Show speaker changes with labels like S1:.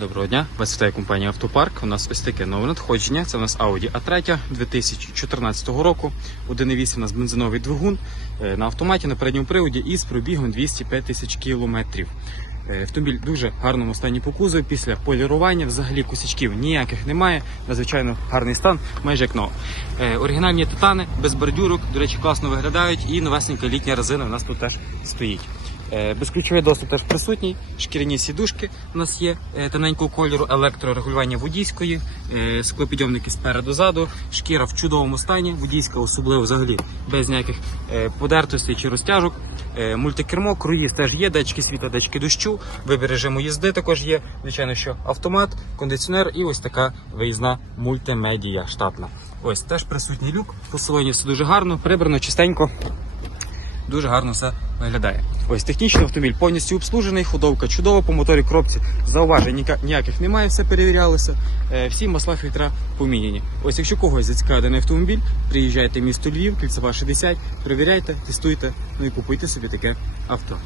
S1: Доброго дня, вас вітає компанія Автопарк. У нас ось таке нове надходження. Це у нас Audi A3 2014 року. 1.8 у нас бензиновий двигун е, на автоматі на передньому приводі із пробігом 205 тисяч кілометрів. Е, Автомобіль в дуже гарному стані по кузову. Після полірування взагалі косячків ніяких немає. Надзвичайно гарний стан, майже як нова. Е, Оригінальні титани без бордюрок, до речі, класно виглядають. І новесенька літня резина у нас тут теж стоїть. Е, Безключовий доступ теж присутній, шкіряні сідушки у нас є е, темненького кольору, електрорегулювання водійської, е, склопідйомники спереду ззаду, шкіра в чудовому стані, водійська особливо взагалі без ніяких подертостей чи розтяжок. Мультикермо, круїз теж є, датчики світла, датчики дощу, вибір режиму їзди також є. Звичайно, що автомат, кондиціонер і ось така виїзна мультимедія штатна. Ось теж присутній люк. По салоні все дуже гарно, прибрано, чистенько. Дуже гарно все виглядає. Ось технічний автомобіль повністю обслужений, ходовка чудова по моторі кропці Зауважень ніяких немає, все перевірялося. Е, Всі масла фільтра поміняні. Ось якщо когось зацікавлений автомобіль, приїжджайте в місто Львів, кільцева 60, перевіряйте, тестуйте, ну і купуйте собі таке авто.